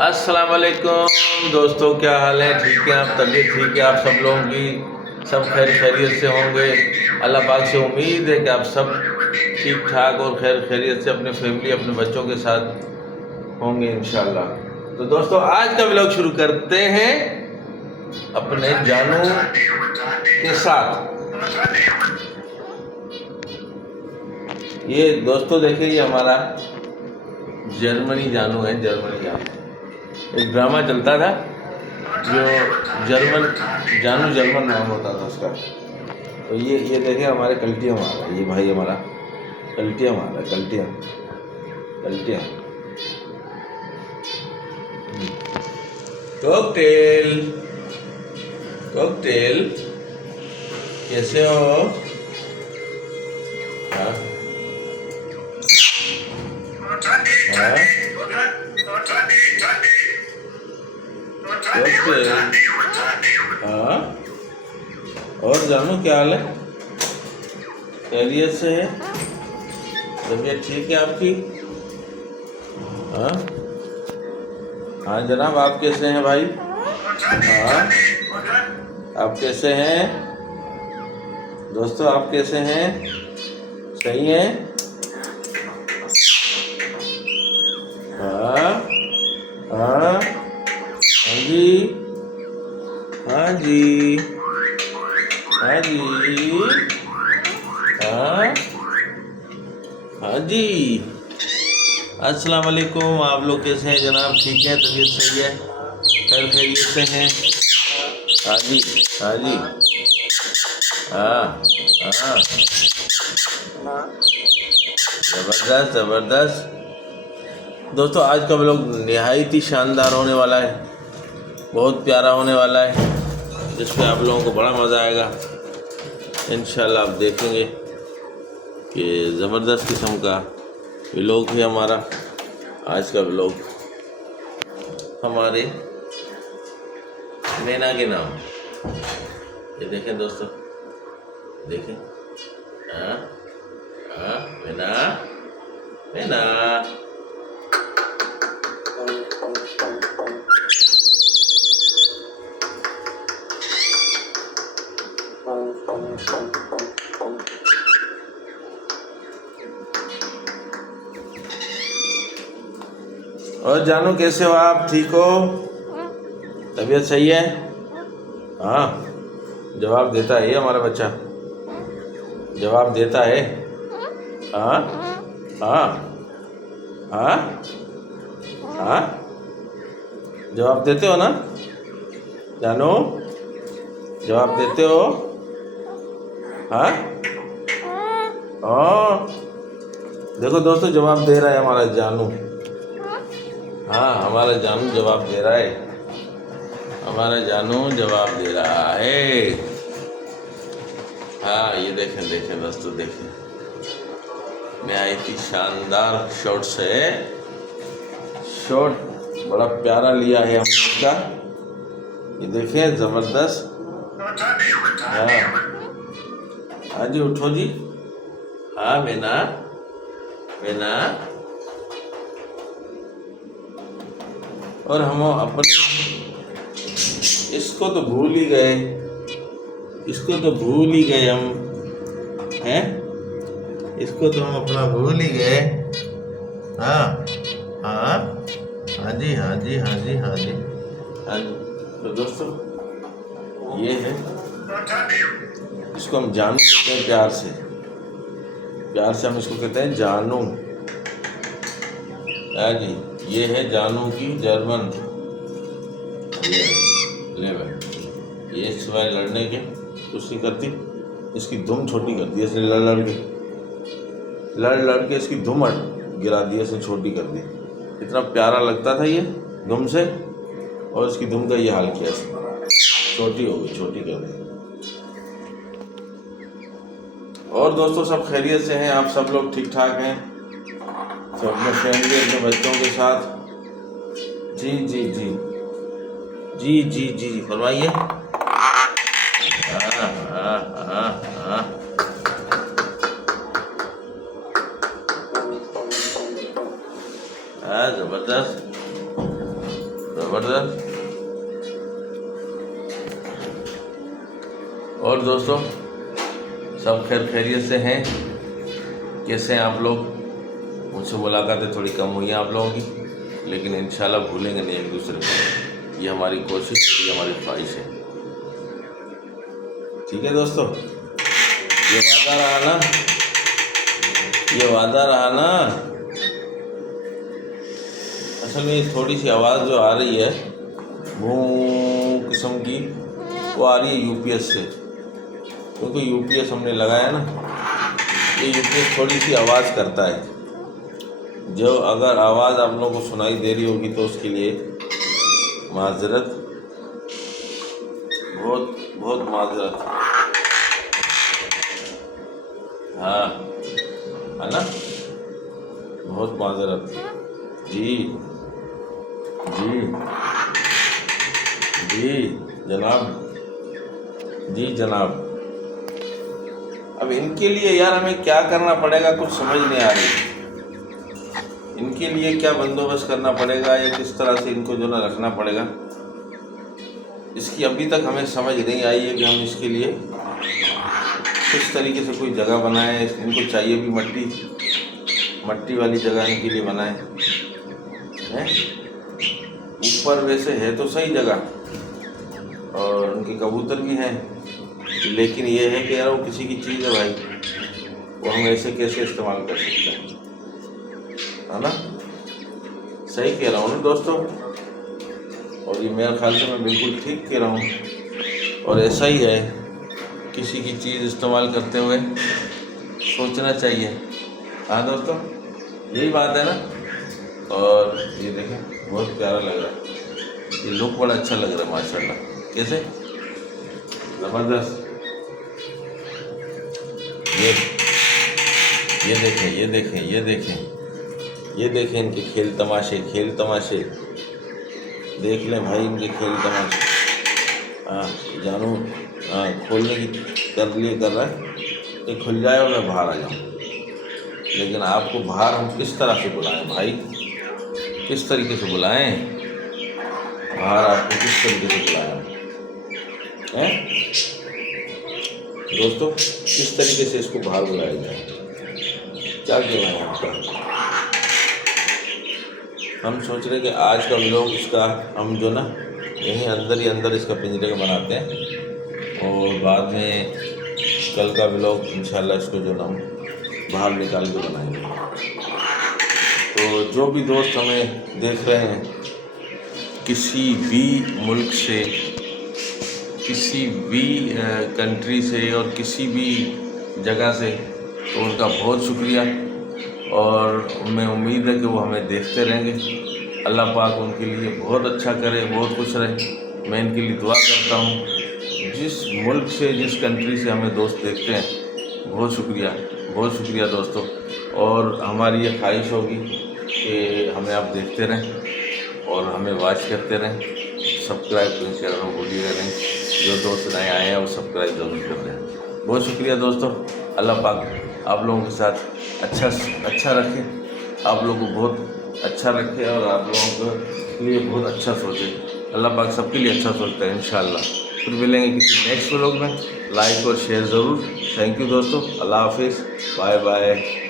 अस्सलाम वालेकुम दोस्तों, क्या हाल है? ठीक है आप? तबीयत ठीक है आप सब लोगों की? सब खैर खैरियत से होंगे। अल्लाह पाक से उम्मीद है कि आप सब ठीक ठाक और खैर खैरियत से अपने फैमिली अपने बच्चों के साथ होंगे इंशाल्लाह। तो दोस्तों आज का व्लॉग शुरू करते हैं अपने जानू के साथ। ये दोस्तों देखिए, ये हमारा जर्मनी जानू है। जर्मनी जानू एक ड्रामा चलता था जो जानू जर्मन नाम होता था उसका। तो ये देखें हमारे कल्टियाँ मार रहा है, ये भाई हमारा कल्टियाँ मार रहा है। कल्टियाँ कल्टियाँ कॉकटेल कॉकटेल, कैसे हो? हाँ हाँ कॉकटेल। हाँ, और जानू क्या हाल है? खैरियत से है? तबीयत ठीक है आपकी? हाँ हाँ जनाब, आप कैसे हैं भाई? हाँ, आप कैसे हैं दोस्तों? आप कैसे हैं? सही हैं? हाँ हाँ हाँ जी, हाँ जी, हाँ जी, हाँ हाँ जी। अस्सलाम वालेकुम, आप लोग कैसे हैं जनाब? ठीक है? तबीयत सही है? खैर खैरियत से हैं? हाँ जी, हाँ जी, हाँ हाँ, ज़बरदस्त ज़बरदस्त। दोस्तों आज का व्लॉग निहायत ही शानदार होने वाला है, बहुत प्यारा होने वाला है, जिसमें आप लोगों को बड़ा मज़ा आएगा इंशाल्लाह। आप देखेंगे कि ज़बरदस्त किस्म का व्लॉग है हमारा आज का व्लॉग, हमारे नैना के नाम। ये देखें दोस्तों, देखें। हाँ हाँ, नैना नैना। और जानू कैसे हो आप? ठीक हो? तबीयत सही है? हाँ, जवाब देता है ये हमारा बच्चा, जवाब देता है। हाँ हाँ हाँ हाँ, जवाब देते हो ना जानू? जवाब देते हो? हाँ हाँ, देखो दोस्तों जवाब दे रहा है हमारा जानू। हाँ, हमारा जानू जवाब दे रहा है, हमारा जानू जवाब दे रहा है। हाँ, ये देखें देखें दोस्तों, देखें निहायत ही शानदार शॉट्स है। शॉट बड़ा प्यारा लिया है हमने इसका, ये देखें ज़बरदस्त। हाँ हाँ जी, उठो जी। हाँ बेना बेना। और हम अपने इसको तो भूल ही गए, इसको तो भूल ही गए हम हैं, इसको तो हम अपना भूल ही गए। हाँ हाँ हाँ जी, हाँ जी, हाँ जी, हाँ जी, हाँ जी। तो दोस्तों ये है, इसको हम जानू कहते हैं, प्यार से, प्यार से हम इसको कहते हैं जानू। हाँ जी, ये है जानू की जर्मन। ले भाई, ये सिवाय लड़ने के कुछ नहीं करती, इसकी धुम छोटी कर दी इसने, लड़ के इसकी धुम गिरा दी इसने, छोटी कर दी। इतना प्यारा लगता था ये धुम से, और इसकी धुम का ये हाल किया इसने, छोटी हो गई, छोटी कर दी। और दोस्तों सब खैरियत से हैं? आप सब लोग ठीक ठाक हैं? सब अपने फैमिली अपने बच्चों के साथ? जी जी जी जी जी जी जी, फरमाइए। हाँ हाँ हाँ हाँ, ज़बरदस्त। ज़बरदस्त ज़बरदस्त। और दोस्तों सब खैर खैरियत से हैं? कैसे हैं आप लोग? मुझसे मुलाकातें थोड़ी कम हुई हैं आप लोगों की, लेकिन इंशाल्लाह भूलेंगे नहीं एक दूसरे को। ये हमारी कोशिश, ये हमारी ख्वाहिश है। ठीक है दोस्तों, ये वादा रहा ना, ये वादा रहा ना। असल में थोड़ी सी आवाज़ जो आ रही है वो किस्म की, वो आ रही है यूपीएस से, क्योंकि यूपीएस हमने लगाया ना। ये यूपीएस थोड़ी सी आवाज़ करता है। जो अगर आवाज़ आप लोगों को सुनाई दे रही होगी तो उसके लिए माजरत, बहुत बहुत माजरत। हाँ, है ना, बहुत माजरत। जी जी जी जनाब, जी जनाब। अब इनके लिए यार हमें क्या करना पड़ेगा, कुछ समझ नहीं आ रही। इनके लिए क्या बंदोबस्त करना पड़ेगा या किस तरह से इनको जो ना रखना पड़ेगा, इसकी अभी तक हमें समझ नहीं आई है कि हम इसके लिए किस तरीके से कोई जगह बनाएं। इनको चाहिए भी मट्टी वाली जगह इनके लिए बनाएं हैं। ऊपर वैसे है तो सही जगह और उनके कबूतर भी हैं, लेकिन ये है कि यार वो किसी की चीज़ है भाई, वो हम ऐसे कैसे इस्तेमाल कर सकते हैं, है ना। सही कह रहा हूँ ना दोस्तों, और ये मेरे ख्याल से मैं बिल्कुल ठीक कह रहा हूँ। और ऐसा ही है, किसी की चीज़ इस्तेमाल करते हुए सोचना चाहिए। हाँ दोस्तों, यही बात है ना। और ये देखें, बहुत प्यारा लग रहा है, ये लुक बड़ा अच्छा लग रहा है माशाल्लाह। कैसे ज़बरदस्त। ये देखें, ये देखें, ये देखें, ये देखें इनके खेल तमाशे देख लें भाई, इनके खेल तमाशे। हाँ जानू, हाँ खोलने की कर रहा है, ये खुल जाए और मैं बाहर आ जाऊँ। लेकिन आपको बाहर हम किस तरह से बुलाएं भाई, किस तरीके से बुलाएं बाहर, आपको किस तरीके से बुलाएं हैं दोस्तों, किस तरीके से इसको बाहर बुलाया जाए, क्या कहना है आपका? हम सोच रहे कि आज का व्लॉग इसका हम जो ना यहीं अंदर ही अंदर इसका पिंजरे का बनाते हैं, और बाद में कल का व्लॉग इंशाल्लाह इसको जो ना हम बाहर निकाल के बनाएंगे। तो जो भी दोस्त हमें देख रहे हैं किसी भी मुल्क से, किसी भी कंट्री से और किसी भी जगह से, तो उनका बहुत शुक्रिया। और मैं उम्मीद है कि वो हमें देखते रहेंगे। अल्लाह पाक उनके लिए बहुत अच्छा करे, बहुत खुश रहे। मैं इनके लिए दुआ करता हूँ। जिस मुल्क से, जिस कंट्री से हमें दोस्त देखते हैं, बहुत शुक्रिया दोस्तों। और हमारी ये ख्वाहिश होगी कि हमें आप देखते रहें और हमें वॉच करते रहें। सब्सक्राइब करना भूलिएगा नहीं, जो दोस्त नए आए हैं वो सब्सक्राइब जरूर कर रहे हैं। बहुत शुक्रिया दोस्तों। अल्लाह पाक आप लोगों के साथ अच्छा रखे, आप लोगों को बहुत अच्छा रखे और आप लोगों के लिए बहुत अच्छा सोचे। अल्लाह पाक सबके लिए अच्छा सोचता है इंशाल्लाह। फिर मिलेंगे किसी नेक्स्ट व्लॉग में। लाइक और शेयर ज़रूर। थैंक यू दोस्तों, अल्लाह हाफिज़, बाय बाय।